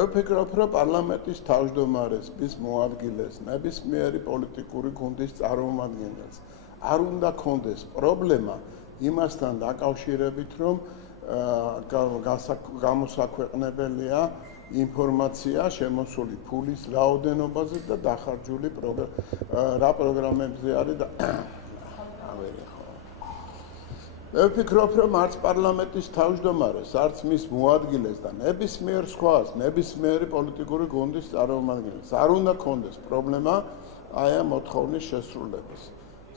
მე ვფიქრობ, რომ პარლამენტის თავმჯდომარესთვის მოადგილეს ნებისმიერი პოლიტიკური გუნდის წარმომადგენელს არ უნდა კონდეს პრობლემა იმასთან დაკავშირებით, რომ გამოსაქვეყნებელია ინფორმაცია შემოსული ფულის რაოდენობაზე და დახარჯული რა პროგრამებზე არის და მე ვფიქრობ, რომ არც პარლამენტის თავმჯდომარეს, არც მის მოადგილეს და ნებისმიერ სხვას, ნებისმიერი პოლიტიკური გუნდის წარმომადგენელს არ უნდა კონდეს პრობლემა აი ამ მოთხოვნის შესრულებას.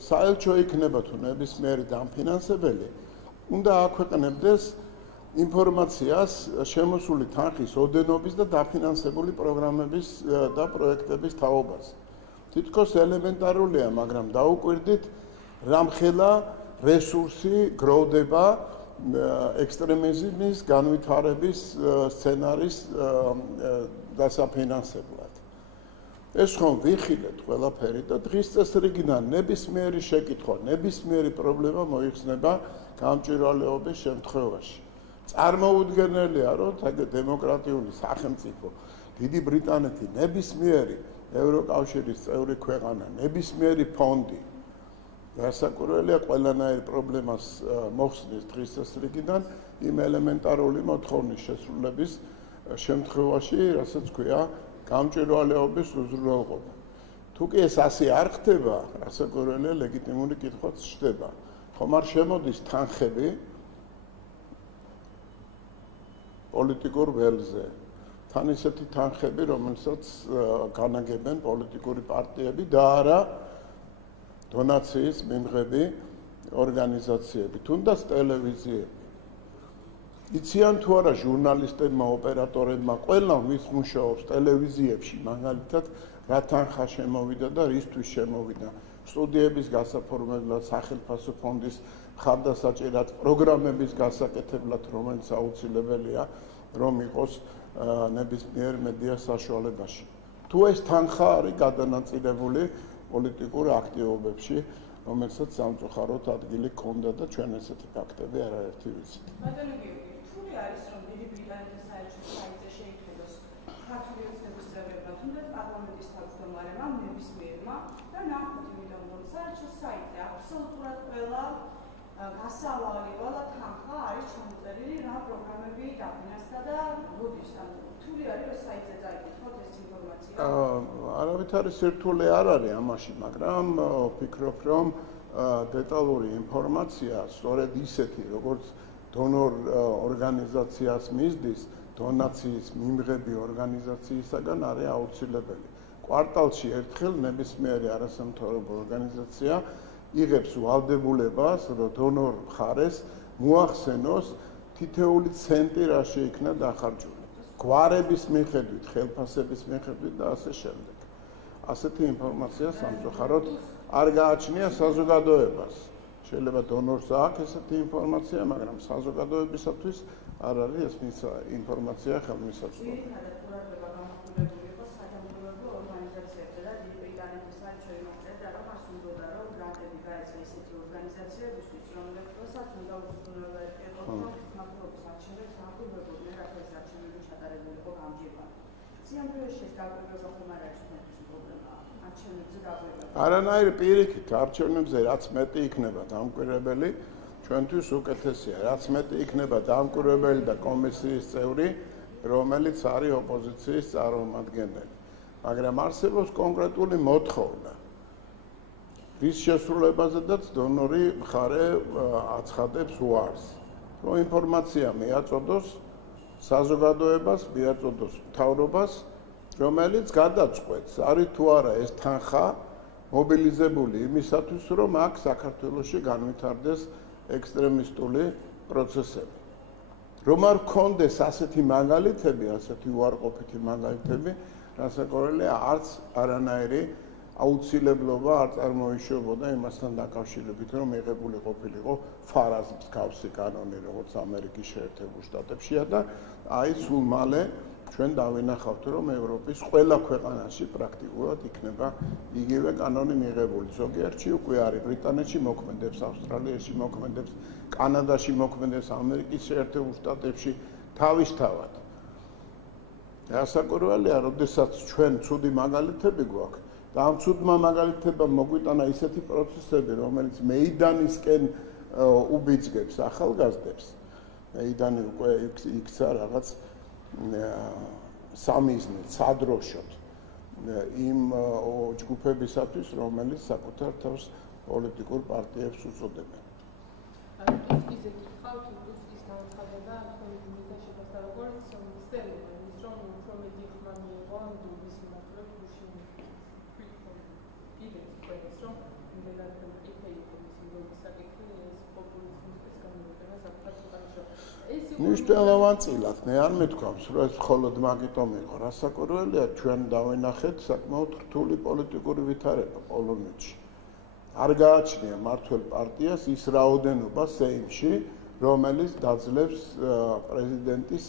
საელჩო იქნება თუ ნებისმიერი დამფინანსებელი, უნდა აქვეყნებდეს ინფორმაციას შემოსული თანხის ოდენობის და დაფინანსებული პროგრამების და პროექტების თაობაზე. თითქოს ელემენტარულია, მაგრამ დაუკვირდით, რამხელა რესურსი გროვდება ექსტრემიზმის განვითარების სცენარის დასაფინანსებლად. ეს ხომ ვიხილეთ ყველაფერი და დღის წესრიგიდან ნებისმიერი შეკითხვა, ნებისმიერი პრობლემა მოიხსნება გამჭვირვალეობის შემთხვევაში. წარმოუდგენელია, რომ დემოკრატიული სახელმწიფო, დიდი ბრიტანეთი, ნებისმიერი ევროკავშირის წევრი ქვეყანა, ნებისმიერი ფონდი გასაკურველია ყველანაირ პრობლემას მოხსნის დღის წესრიგიდან იმ ელემენტარული მოთხოვნის შესრულების შემთხვევაში, რასაც ქვია გამჭვირვალეობის უზრუნველყოფა. თუ კი ეს ასე არ ხდება, გასაკურველია ლეგიტიმური კითხვაც ჩდება. ხომ არ შემოდის თანხები პოლიტიკურ ველზე. თან ისეთი თანხები, რომელსაც განაგებენ პოლიტიკური პარტიები და არა დონაციის მიმღები ორგანიზაციები, თუნდაც ტელევიზიები. იციან თუ არა ჟურნალისტებმა, ოპერატორებმა, ყველამ ვის მუშაობს ტელევიზიებში, მაგალითად, რა თანხა შემოვიდა და რისთვის შემოვიდა. სტუდიების გასაფორმებლად, სახელმწიფო ფონდის მხარდასაჭერად, პროგრამების გასაკეთებლად, რომელიც აუცილებელია, რომ იყოს ნებისმიერ მედია საშუალებაში. თუ ეს თანხა არის გადანაწილებული პოლიტიკურ აქტივობებში, რომელსაც სამწუხაროდ ადგილი ჰქონდა და ჩვენ ესეთი ფაქტები არაერთი ვიცით. ბატონო გიორგი, რთული არის, რომ დიდი ბრიტანეთის საელჩო საიტზე შეიქმნას ქართული ოცნების წევრებმა, თუნდაც პარლამენტის თავმჯდომარემ, ნებისმიერმა და ნახოთ იმიტომ, რომ საელჩო საიტზე აბსოლუტურად ყველა გასავალი, ყველა თანხა არის ჩამოწერილი, რა პროგრამები დაფინანსდა და როდის. რთული არის, რომ საიტზე წაიკითხოთ ეს ინფორმაცია. არავითარი სირთულე არ არის ამაში, მაგრამ ვფიქრობ, რომ დეტალური ინფორმაცია სწორედ ისეთი, როგორც დონორ ორგანიზაციას მისდის, დონაციის მიმღები ორგანიზაციისაგან არის აუცილებელი. კვარტალში ერთხელ ნებისმიერი არასამთავრობო ორგანიზაცია იღებს ვალდებულებას, რომ დონორ მხარეს მოახსენოს თითეული ცენტი რა შეიქნა დახარჯული. გვარების მიხედვით, ხელფასების მიხედვით და ასე შემდეგ. ასეთი ინფორმაცია სამწუხაროდ არ გააჩნია საზოგადოებას. შეიძლება დონორს აქვს ესეთი ინფორმაცია, მაგრამ საზოგადოებისათვის არ არის ეს ინფორმაცია ხელმისაწვდომი. არანაირი პირიქით არჩევნებზე რაც მეტი იქნება დამკვირვებელი, ჩვენთვის უკეთესია. რაც მეტი იქნება დამკვირვებელი და კომისიის წევრი, რომელიც არის ოპოზიციის წარმომადგენელი. მაგრამ არსებობს კონკრეტული მოთხოვნა, რის შესრულებაზედაც დონორი მხარე აცხადებს უარს, რომ ინფორმაცია მიაწოდოს საზოგადოებას, მიაწოდოს მთავრობას, რომელიც გადაწყვეტს, არის თუ არა ეს თანხა მობილიზებული იმისათვის, რომ აქ საქართველოში განვითარდეს ექსტრემისტული პროცესები. რომ არ გქონდეს ასეთი მაგალითები, ასეთი უარყოფითი მაგალითები, რასაკვირველია არც არანაირი აუცილებლობა არ წარმოიშობოდა იმასთან დაკავშირებით, რომ მიღებული ყოფილიყო ფარაზის მსგავსი კანონი, როგორც ამერიკის შეერთებულ შტატებშია და აი სულ მალე ჩვენ დავინახავთ, რომ ევროპის ყველა ქვეყანაში პრაქტიკულად იქნება იგივე კანონი მიღებული. ზოგიერთში უკვე არის, ბრიტანეთში მოქმედებს, ავსტრალიაში მოქმედებს, კანადაში მოქმედებს, ამერიკის შეერთებულ შტატებში თავისთავად. Ასაკურველია, როდესაც ჩვენ ცუდი მაგალითები გვაქვს და ამ ცუდმა მაგალითებმა მოგვიტანა ისეთი პროცესები, რომელიც მეიდანისკენ უბიძგებს ახალგაზრდებს. მეიდანი უკვე იქცა რაღაც სამიზნედ, სადროშოდ იმ ჯგუფებისათვის, რომელიც საკუთარ თავს პოლიტიკურ პარტიებს უწოდებენ. მნიშვნელოვან წილად მე არ მეთქვამს, რომ ეს მხოლოდ მაგიტომ იყო. რასაკურველია, ჩვენ დავინახეთ საკმაოდ რთული პოლიტიკური ვითარება პოლონეთში. არ გააჩნია მართლ პარტიას ის რაოდენობა სეიმში, რომელიც დაძლევს პრეზიდენტის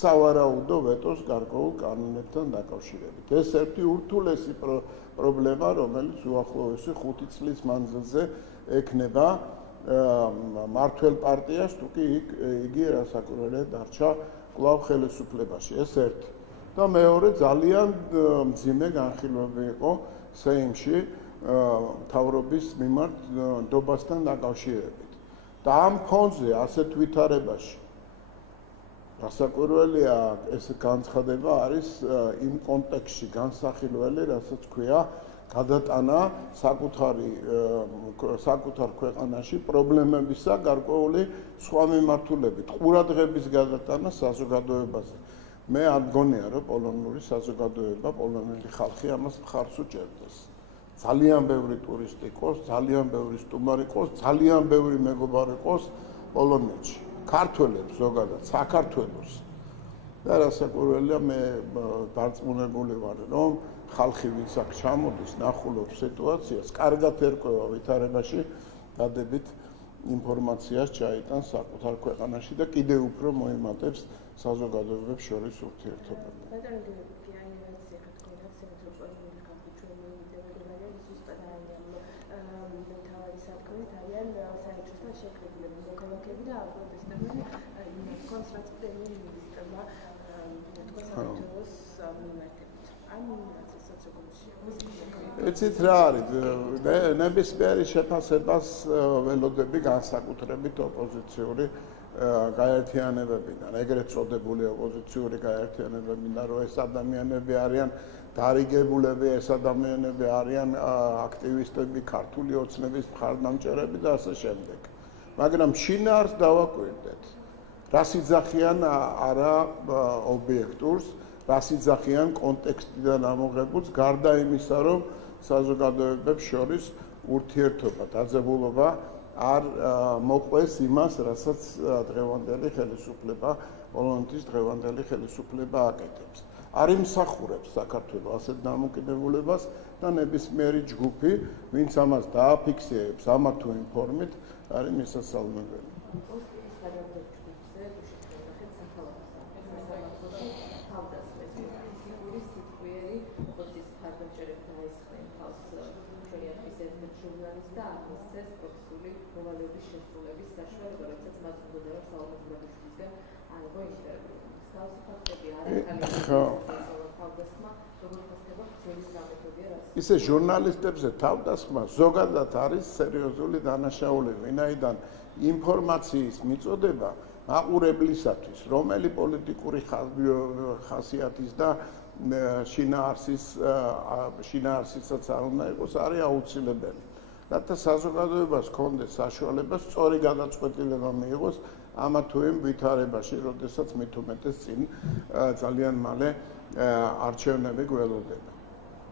სავარაუდო ვეტოს გარკვეულ კანონებთან დაკავშირებით. ეს ერთი ურთულესი პრობლემა, რომელიც უახლოესი 5 წლის მანძილზე ექნება მართლ პარტიას, თუ კი იგი რასაკურველია დარჩა კვლავ ხელისუფლებაში. ეს ერთი. და მეორე ძალიან მძიმე განხილვები იყო სეიმში მთავრობის მიმართ ნდობასთან დაკავშირებით. და ამ ფონზე ასეთ ვითარებაში რასაკურველია ეს განცხადება არის იმ კონტექსტში განსახილველი, რასაც ქვია გადატანა საკუთარ ქვეყანაში პრობლემებისა გარკვეული სხვა მიმართულებით, ყურადღების გადატანა საზოგადოებაზე. მე არ მგონია, რომ პოლონური საზოგადოება, პოლონელი ხალხი ამას მხარს უჭერდეს. ძალიან ბევრი ტურისტი ყავს, ძალიან ბევრი სტუმარი ყავს, ძალიან ბევრი მეგობარი ყავს პოლონეთში. ქართველებს ზოგადად, საქართველოს. და რასაკურველია მე დარწმუნებული ვარ, რომ ხალხი ვინც აქ ჩამოდის, ნახულობს სიტუაციას, კარგად ერკვევა ვითარებაში, დადებით ინფორმაციას ჩაიტანს საკუთარ ქვეყანაში და კიდევ უფრო მოიმატებს საზოგადოებებს შორის ურთიერთობებს. იცით რა არის, ნებისმიერი შეფასებას ველოდები განსაკუთრებით ოპოზიციური გაერთიანებებიდან, ეგრეთ წოდებული ოპოზიციური გაერთიანებებიდან, რომ ეს ადამიანები არიან დარიგებულები, ეს ადამიანები არიან აქტივისტები, ქართული ოცნების მხარდამჭერები და ასე შემდეგ. მაგრამ შინაარს დავაკვირდეთ. რას იძახიან არა ობიექტურს, რას იძახიან კონტექსტიდან ამოღებულს, გარდა იმისა, რომ საზოგადოებებს შორის ურთიერთობა, დაძაბულობა არ მოყვეს იმას, რასაც დღევანდელი ხელისუფლება, პოლონეთის დღევანდელი ხელისუფლება აკეთებს. არ იმსახურებს საქართველოს ასეთ დამოკიდებულებას და ნებისმიერი ჯგუფი, ვინც ამას დააფიქსირებს ამა თუ იმ ფორმით, არის მისასალმებელი. ისე ჟურნალისტებზე თავდასხმა ზოგადად არის სერიოზული დანაშაულები, ვინაიდან ინფორმაციის მიწოდება აყურებლისათვის, რომელი პოლიტიკური ხასიათის და შინაარსისაც არ უნდა იყოს, არის აუცილებელი. რათა საზოგადოებას ჰქონდეს საშუალება სწორი გადაწყვეტილება მიიღოს ამა თუ იმ ვითარებაში, როდესაც მით უმეტეს წინ ძალიან მალე არჩევნები გველოდება.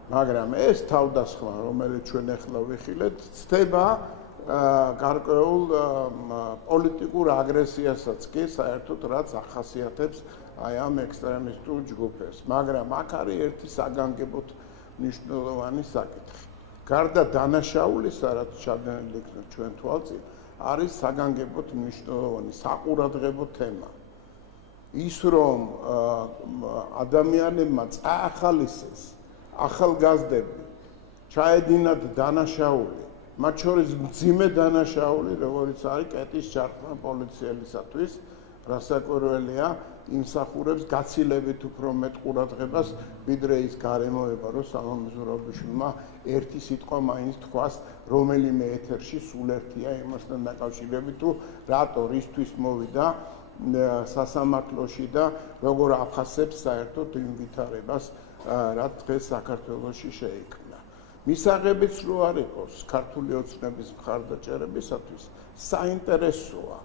მაგრამ ეს თავდასხმა, რომელიც ჩვენ ახლა ვიხილეთ, ცდება გარკვეულ პოლიტიკურ აგრესიასაც კი საერთოდ რაც ახასიათებს აი ამ ექსტრემისტულ ჯგუფებს. მაგრამ აქ არის ერთი საგანგებოდ მნიშვნელოვანი საკითხი. გარდა დანაშაულისა, რაც ჩადენილი იქნება ჩვენ თვალწინ, არის საგანგებოდ მნიშვნელოვანი საყურადღებო თემა. ის რომ ადამიანებმა წაახალისეს ახალგაზრდები ჩაედინათ დანაშაული, მათ შორის მძიმე დანაშაული, როგორც არის კეტის ჩართვა პოლიციელისათვის, რასაკვირველია, იმსახურებს გაცილებით უფრო მეტ ყურადღებას, ვიდრე ის გარემოება, რომ სალომე ზურაბიშვილმა ერთი სიტყვა მაინც თქვას, რომელიმე ეთერში სულ ერთია იმასთან დაკავშირებით, თუ რატო რისთვის მოვიდა სასამართლოში და როგორ აფასებს საერთოდ იმ ვითარებას, რაც დღეს საქართველოში შეიქმნა. მისაღებიც რო არ იყოს ქართული ოცნების მხარდაჭერებისათვის საინტერესოა.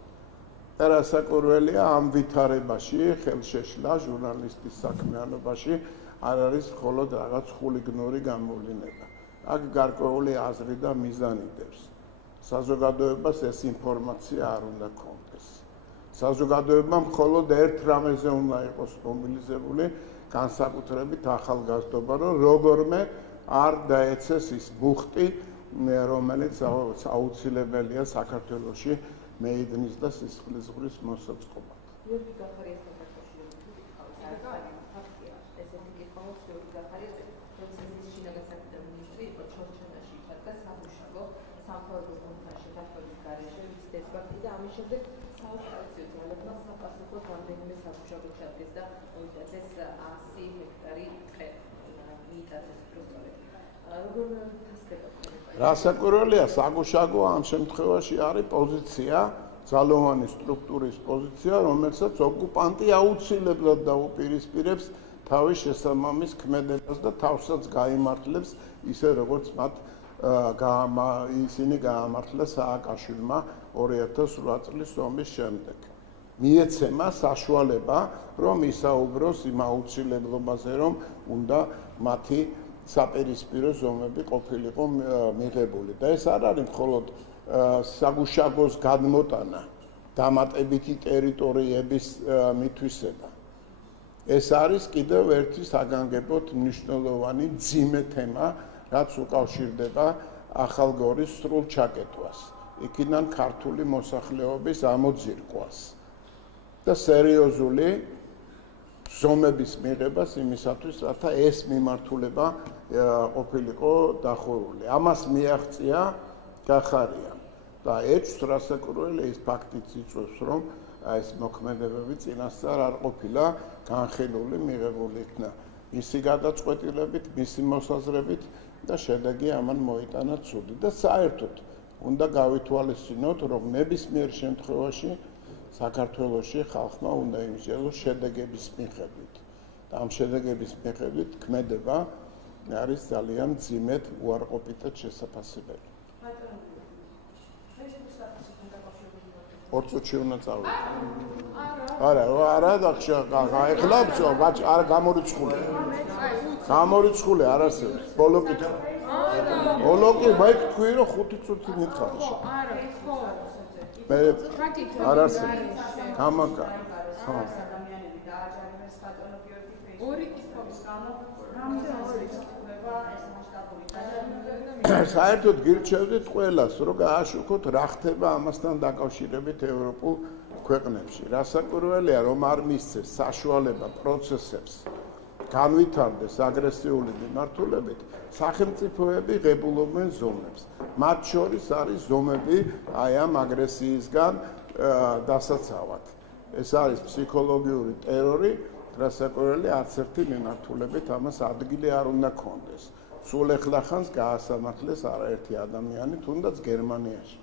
და რასაკვირველია ამ ვითარებაში ხელშეშლა ჟურნალისტის საქმიანობაში არ არის მხოლოდ რაღაც ხულიგნური გამოვლინება. აქ გარკვეული აზრი და მიზანი დევს. საზოგადოებას ეს ინფორმაცია არ უნდა კონდეს. საზოგადოება მხოლოდ ერთ რამეზე უნდა იყოს მობილიზებული, განსაკუთრებით ახალგაზრდობა, რომ როგორმე არ დაეცეს ის მუხტი, რომელიც აუცილებელია საქართველოში მეიდნის და სისხლისღვრის მოსაწყობად. რასაკვირველია, საგუშაგო ამ შემთხვევაში არის პოზიცია, ძალოვანი სტრუქტურის პოზიცია, რომელსაც ოკუპანტი აუცილებლად დაუპირისპირებს თავის შესაბამის ქმედებას და თავსაც გაიმართლებს ისე როგორც მათ ისინი გაამართლა სააკაშვილმა 2008 წლის ომის შემდეგ. მიეცემა საშუალება, რომ ისაუბროს იმ აუცილებლობაზე, რომ უნდა მათი საპირისპირო ზომები ყოფილიყო მიღებული. და ეს არ არის მხოლოდ საგუშაგოს გადმოტანა, დამატებითი ტერიტორიების მითვისება. ეს არის კიდევ ერთი საგანგებოდ მნიშვნელოვანი მძიმე თემა, რაც უკავშირდება ახალგორის სრულ ჩაკეტვას, იქიდან ქართული მოსახლეობის ამოძირკვას და სერიოზული ზომების მიღებას იმისათვის, რათა ეს მიმართულება ყოფილიყო დახურული. ამას მიაღწია გახარია და ეჭვს რასაკვირველია ის ფაქტიც იწვევს, რომ ეს მოქმედებები წინასწარ არ ყოფილა განხილული, მიღებული იქნა მისი გადაწყვეტილებით, მისი მოსაზრებით და შედეგი ამან მოიტანა ცუდი და საერთოდ უნდა გავითვალისწინოთ, რომ ნებისმიერ შემთხვევაში საქართველოში ხალხმა უნდა იმსჯელოს შედეგების მიხედვით. და ამ შედეგების მიხედვით ქმედება არის ძალიან მძიმედ უარყოფითად შესაფასებელი. 2 წუთში უნდა წავიდე. არა, ეხლა არ გამორიცხული. გამორიცხული არ არსებობს. ბოლო კითხვა. ბოლო კი მაიქ თქვი რომ 5 წუთი მითხარი. მე არ არსებობს. გამაკა. ხო. ადამიანები დააჯერებეს ბატონო გიორგი ფეისბუქის. ორი კითხვის გამო რამდენი იქნება ეს მასშტაბური დაჯერებები? საერთოდ გირჩევდით ყველას, რომ გააშუქოთ რა ხდება ამასთან დაკავშირებით ევროპულ ქვეყნებში. რასაკვირველია, რომ არ მისცეს საშუალება პროცესებს განვითარდეს აგრესიული მიმართულებით, სახელმწიფოები ღებულობენ ზომებს. მათ შორის არის ზომები აი ამ აგრესიისგან დასაცავად. ეს არის ფსიქოლოგიური ტერორი, რასაკვირველია, არც ერთი მიმართულებით ამას ადგილი არ უნდა ქონდეს. სულ ეხლახანს გაასამართლეს არაერთი ადამიანი, თუნდაც გერმანიაში.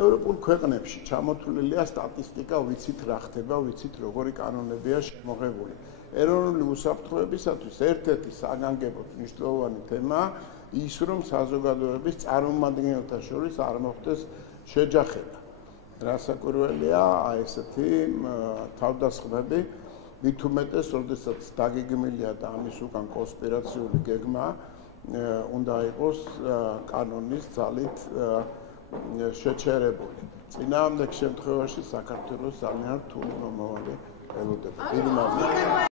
ევროპულ ქვეყნებში ჩამოთვლილია სტატისტიკა, ვიცით რა ხდება, ვიცით როგორი კანონებია შემოღებული. ეროვნული უსაფრთხოებისათვის ერთ-ერთი საგანგებოდ მნიშვნელოვანი თემაა ის, რომ საზოგადოების წარმომადგენელთა შორის არ მოხდეს შეჯახება. რასაკვირველია, აი ესეთი თავდასხმები, მით უმეტეს, როდესაც დაგეგმილია და ამის უკან კონსპირაციული გეგმა უნდა იყოს კანონის ძალით შეჩერებული. წინააღმდეგ შემთხვევაში საქართველოს ძალიან რთული მომავალი ელოდება. დიდი მადლობა.